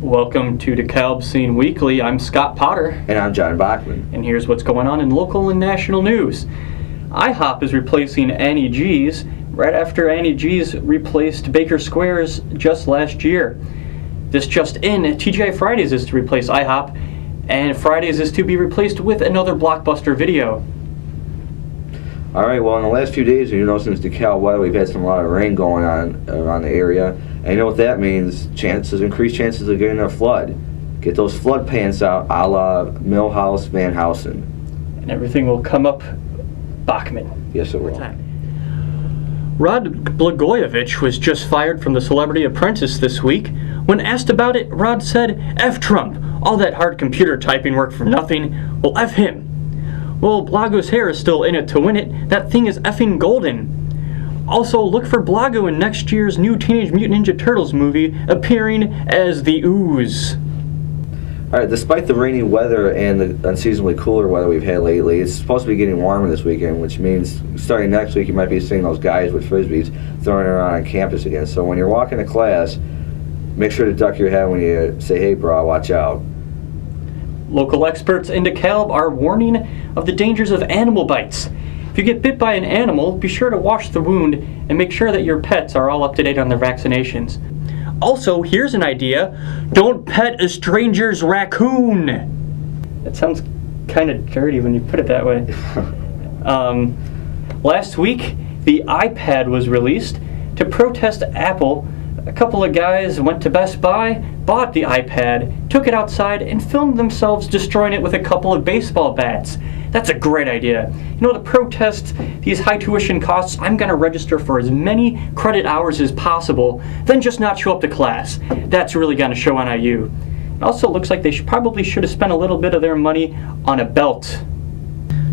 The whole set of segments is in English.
Welcome to DeKalb Scene Weekly. I'm Scott Potter. And I'm John Bachmann. And here's what's going on in local and national news. IHOP is replacing Annie G's right after Annie G's replaced Baker Squares just last year. This just in, TGI Fridays is to replace IHOP, and Fridays is to be replaced with another Blockbuster Video. All right, well, in the last few days, since DeKalb weather, we've had a lot of rain going on around the area. And you know what that means? Increased chances of getting a flood. Get those flood pants out, a la Millhouse, Van Housen. And everything will come up Bachmann. Yes, it will. Rod Blagojevich was just fired from The Celebrity Apprentice this week. When asked about it, Rod said, "F Trump. All that hard computer typing work for nothing. Well, F him." Well, Blago's hair is still in it to win it. That thing is effing golden. Also, look for Blago in next year's new Teenage Mutant Ninja Turtles movie, appearing as the Ooze. All right, despite the rainy weather and the unseasonably cooler weather we've had lately, it's supposed to be getting warmer this weekend, which means starting next week you might be seeing those guys with Frisbees throwing it around on campus again. So when you're walking to class, make sure to duck your head when you say, "Hey, bro, watch out." Local experts in DeKalb are warning of the dangers of animal bites. If you get bit by an animal, be sure to wash the wound and make sure that your pets are all up to date on their vaccinations. Also, here's an idea. Don't pet a stranger's raccoon. It sounds kind of dirty when you put it that way. Last week, the iPad was released. To protest Apple, a couple of guys went to Best Buy, bought the iPad, took it outside, and filmed themselves destroying it with a couple of baseball bats. That's a great idea. To protest these high tuition costs, I'm going to register for as many credit hours as possible, then just not show up to class. That's really going to show on IU. It also looks like they probably should have spent a little bit of their money on a belt.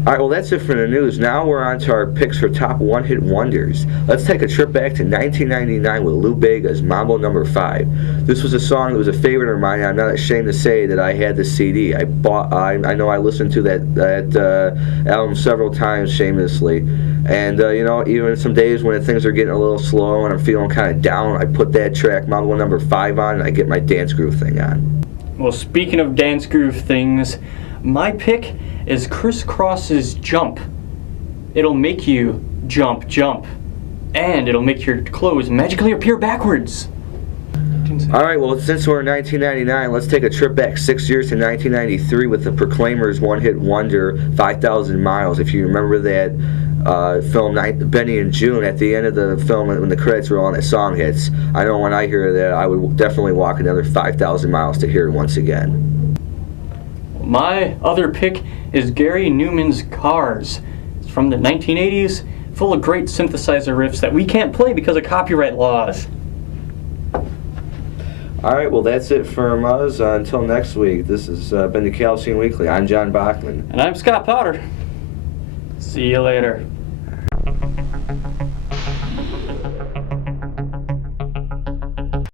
All right, well, that's it for the news. Now we're on to our picks for top one-hit wonders. Let's take a trip back to 1999 with Lou Bega's Mambo No. 5. This was a song that was a favorite of mine. I'm not ashamed to say that I had the CD. I know I listened to that album several times shamelessly. And, even some days when things are getting a little slow and I'm feeling kind of down, I put that track, Mambo No. 5, on, and I get my dance groove thing on. Well, speaking of dance groove things, my pick is Criss Cross's Jump. It'll make you jump, jump. And it'll make your clothes magically appear backwards. All right, well, since we're in 1999, let's take a trip back 6 years to 1993 with the Proclaimers' one-hit wonder, 5,000 Miles. If you remember that film, Benny and June, at the end of the film, when the credits roll and that song hits, I know when I hear that, I would definitely walk another 5,000 miles to hear it once again. My other pick is Gary Newman's Cars. It's from the 1980s, full of great synthesizer riffs that we can't play because of copyright laws. All right, well, that's it from us. Until next week, this has been DeKalb Scene Weekly. I'm John Bachmann. And I'm Scott Potter. See you later.